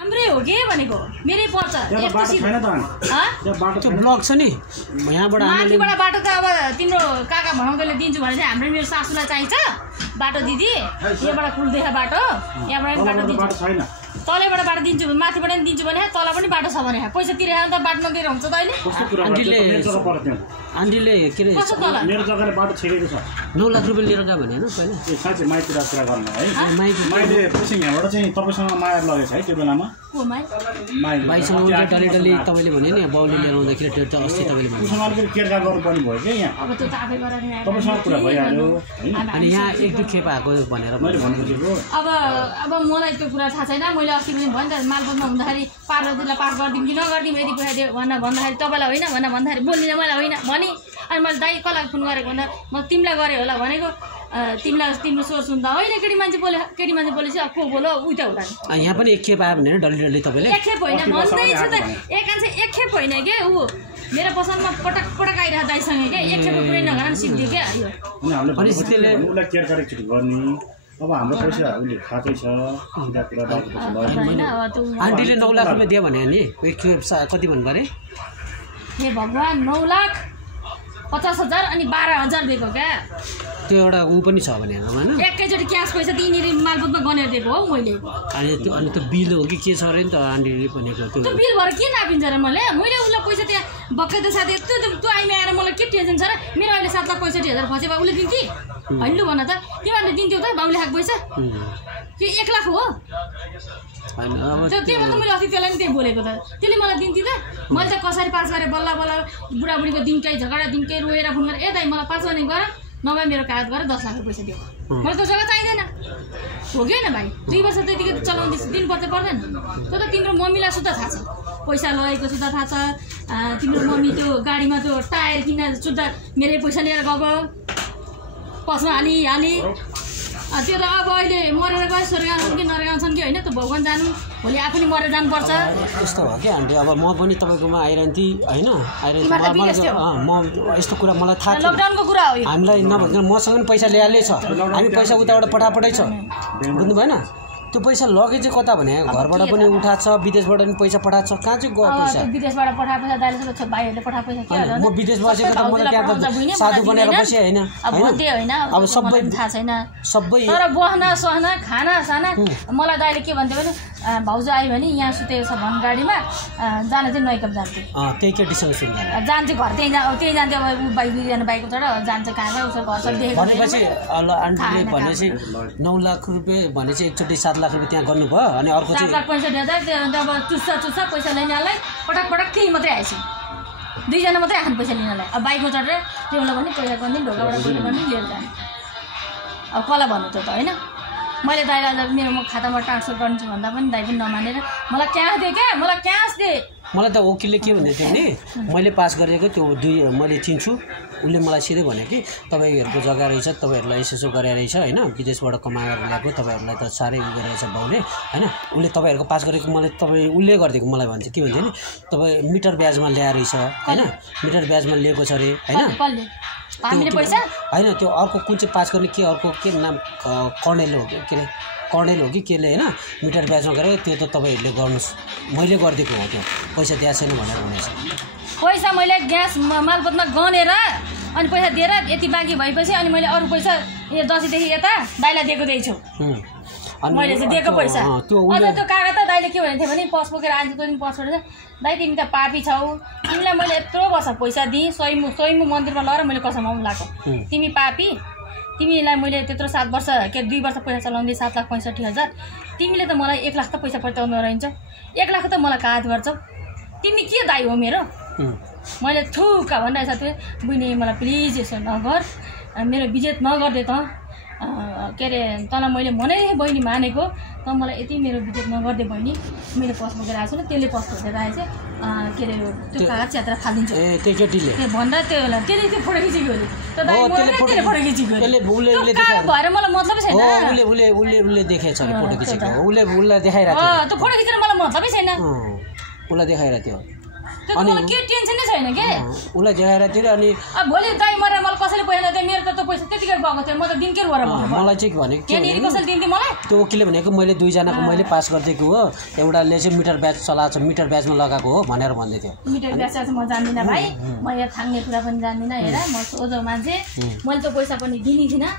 हाम्रै हो के भनेको मेरै पर्छ त्यो ब्लक छ नि यहाँबाट माथिबाट बाटो त अब तिम्रो काका भनाउँदैले दिन्छु भने चाहिँ हाम्रो मेरो सासूलाई चाहिन्छ बाटो दिदी यहाँबाट कुलदेखा बाटो यहाँबाट बाटो दिन्छु छैन तलैबाट बाटो दिन्छु माथिबाट पनि दिन्छु भने तल पनि बाटो छ भने पैसा तिरेर त बाटो नदिएर हुन्छ त अहिले आन्टीले के अरे मेरो जग्गाले बाटो छेकेको छ 9 लाख रुपियाँ लिएर गयो भने होइन पहिले साँच्चै माइती कुरा गर्नु है माइले पेसिङ यहाँबाट चाहिँ तपाईँसँग माया लगेछ है त्यो बेलामा भाइसँग उनले डली तपाईँले भने नि बाउले लिएर आउँदाखेरि त्यो त अस्ति तपाईँले भने उसँग अलिकति केयरकार गर्नुपर्ने भयो क्या यहाँ अब त्यो त आफै गरेर तपाईँसँग कुरा भइहाल्यो अनि यहाँ एक दुई खेप आएको भनेर मैले भन्नु अब मलाई त्यो कुरा थाहा छैन मैले अस्ति पनि भने त मालपोतमा हुँदाखेरि पार्वतीलाई पास गरिदिउँ कि नगरिदिउँ यदि पुऱ्याइदियो भन्दाखेरि तपाईँलाई होइन भन्दाखेरि बोल्ने मलाई होइन भने अनि मैले दाइ कसलाई फोन गरेको भन्दा म तिमीलाई गरेँ होला भनेको तिमीलाई तिम्रो सोच सुन्दा होइन केटी मान्छे बोलेपछि अब को बोलो उता होला यहाँ पनि एक खेप आयो भने डल्ली तपाईँले एक खेप होइन भन्दैछु त एक खेप होइन के ऊ मेरो पसलमा पटक पटक आइरहेको दाइसँग क्या एक खेप कुनै नगरान सिद्धि क्या अनि त्यसले उसलाई केयरकार एकचोटि गर्ने अब हाम्रो पैसा उसले खाँचै छ आन्टीले 9 लाख रुपियाँ दियो भने नि एक खेप कति भन्नु अरे हे भगवान् 9,50,000 अनि 12,000 दिएको क्या त्यो एउटा ऊ पनि छ भने होइन एकैचोटि क्यास पैसा त्यहीँनिर मालपोतमा गनेर दिएको हो मैले अनि त्यो बिल हो कि के छ अरे नि त आन्टीले भनेको त्यो बिल भएर के नापिन्छ र मैले उसलाई पैसा त्यहाँ भक्कै त साथी त्यो आइमा आएर मलाई के टेन्सन छ र मेरो अहिले 7,65,000 फसे बा उसले दिन्थी होइन लु भन त तिमीहरूले दिन्थ्यौ त बाउले खाएको पैसा त्यो 1 लाख हो त्यो भन्दा मैले अस्ति त्यसलाई पनि त्यही बोलेको त त्यसले मलाई दिन्थी त मैले त कसरी पास गरेँ बल्ल बल्ल बुढाबुढीको दिनकै झगडा दिनकै रोएर फोन गरेर ए दाइ मलाई पास गर्ने गर नभए मेरो कागज गरेर 10 लाख पैसा दियो मलाई त्यो जग्गा चाहिँदैन हो कि होइन भाइ 2 वर्ष त्यतिकै चलाउँदै दिनुपर्छ पर्दैन त्यो त तिम्रो मम्मीलाई सुद्धा थाहा छ पैसा लगेको सुद्धा थाहा छ तिम्रो मम्मी त्यो गाडीमा त्यो टायर किन्न सुद्धा मेरै पैसा लिएर गएको पसमा हाली त्यो त अब अहिले मरेर गयो स्वर्ग आउँछन् कि नरक आउँछन् कि होइन त भगवान् जानु भोलि आफूले मरेर जानुपर्छ यस्तो हो क्या आन्टी अब म पनि तपाईँकोमा आइरहन्थेँ होइन म यस्तो कुरा मलाई थाहा छ लकडाउनको कुरा हो हामीलाई नभन्दा मसँग पनि पैसा ल्याइहाल्दै छ हामी पैसा उताबाट पठापठाइ छ बुझ्नु भएन त्यो पैसा लगे चाहिँ कता भने घरबाट पनि उठाएको छ विदेशबाट पनि पैसा पठाएको छ कहाँ चाहिँ गयो पैसा विदेशबाट पठाएको पैसा दाइले छ भाइहरूले पठाएको पैसा के म विदेश बसेको त मलाई त्यहाँ साधु बनेर बसेँ होइन अब सबै थाहा छैन सबै तर बस्न सहन खाना साना मलाई दाइले के भन्थ्यो भने भाउजू आयो भने यहाँ सुतेको छ भन गाडीमा जान चाहिँ नैकप जान्थ्यो त्यही केटीसँग सुन्दा जान्थ्यो घर त्यही जान्थ्यो अब बाइक दुईजना बाइकको चढ जान्छ कहाँ उसको घर सब देखेको भनेपछि आन्टीले भनेपछि 9 लाख रुपियाँ भनेपछि एकचोटि 7 लाख रुपियाँ त्यहाँ गर्नुभयो अनि अर्को चाहिँ 7,65,000 अब चुस्सा पैसा लिनेलाई पटक त्यही मात्रै आएछ 2 जना मात्रै आएछन् पैसा लिनलाई अब बाइकमा चढेर त्यसलाई पनि पैसा गर्ने ढोकाबाट पैसा पनि लिएर जाने अब कसलाई भन्नु त होइन मैले दाइलाई आज मेरो म खातामा ट्रान्सफर गर्छु भन्दा पनि दाइ पनि नमानेर मलाई क्यास दे क्या मलाई क्यास दे मलाई त वकिलले के भन्दै थियो नि मैले पास गरेको त्यो मैले चिन्छु उसले मलाई सिधै भन्यो कि तपाईँहरूको जग्गा रहेछ तपाईँहरूलाई यसो गरेर रहेछ होइन विदेशबाट कमाएर ल्याएको तपाईँहरूलाई त साह्रै उयो गरेछ बाउले होइन उसले तपाईँहरूको पास गरेको मलाई उसले गरिदिएको मलाई भन्छ के भन्छ नि तपाईँ मिटर ब्याजमा ल्याएर रहेछ होइन मिटर ब्याजमा लिएको छ अरे होइन होइन त्यो अर्को कुन चाहिँ पास गर्ने के अर्को के नाम कर्णेल हो के अरे कर्णेल हो कि केले होइन मिटर ब्याजमा गरेर त्यो त तपाईँहरूले गर्नुहोस् मैले गरिदिएको हो त्यो पैसा दिएको छैन भनेर भनेछ पैसा मैले ग्यास मालपोतमा गनेर अनि पैसा दिएर यति बाँकी भएपछि अनि मैले अरू पैसा यो दसैँदेखि यता दाइलाई दिएको दिएछु मैले चाहिँ दिएको पैसा अन्त त्यो कागज त दाइले के भनेको थियो भने पस बोकेर आज त्यो दिन पस बोकेर दाइ तिमी त पापी छौ तिमीलाई मैले यत्रो वर्ष पैसा दिएँ स्वयं मन्दिरमा लगेर मैले कसम आउनु लगाएको तिमी पापी तिमीलाई मैले त्यत्रो 7 वर्ष के 2 वर्ष पैसा चलाउँदै 7,65,000 तिमीले त मलाई 1 लाख त पैसा पठाउनु रहन्छ 1 लाख त मलाई कागज गर्छौ तिमी के दाइ हो मेरो मैले थुका भनिरहेको छ त्यो बुझ्ने मलाई प्लिज यसो नगर मेरो बिजेत नगर्दे त के अरे तँलाई मैले मनै बहिनी मानेको त मलाई यति मेरो बिजेत नगर्दे बहिनी मैले पस बोकेर आएको छु न त्यसले पस बोकेर आएछ के अरे त्यो कागज च्यात्र फालिदिन्छ त्यो केटीले त्यो भन्दा त्यसले त्यो फोटो खिचेको अरे त दाइ मैले त्यसले फोटो खिचेको भएर मलाई मतलबै छैन उसले देखेछ फोटो खिचेको उसलाई देखाइरहेको त्यो फोटो खिचेर मलाई मतलबै छैन उसलाई देखाइरहेको थियो अनि के टेन्सनै छैन के उसलाई देखाएर दिएर अनि अब भोलि दाइ मरेर मलाई कसैले पैसा नदिए मेरो त पैसा त्यतिकै गएको थियो म त दिनकै वरा मलाई चाहिँ भनेको के कसैले दिन्थ्यो मलाई त्यो वकिलले भनेको मैले 2 जनाको मैले पास गरिदिएको हो एउटाले चाहिँ मिटर ब्याज चलाएको छ मिटर ब्याजमा लगाएको हो भनेर भन्दै थियो मिटर ब्याज चाहिँ म जान्दिनँ भाइ म यहाँ थाङ्ने कुरा पनि जान्दिनँ हेर म सोझो मान्छे मैले त पैसा पनि दिने थिइनँ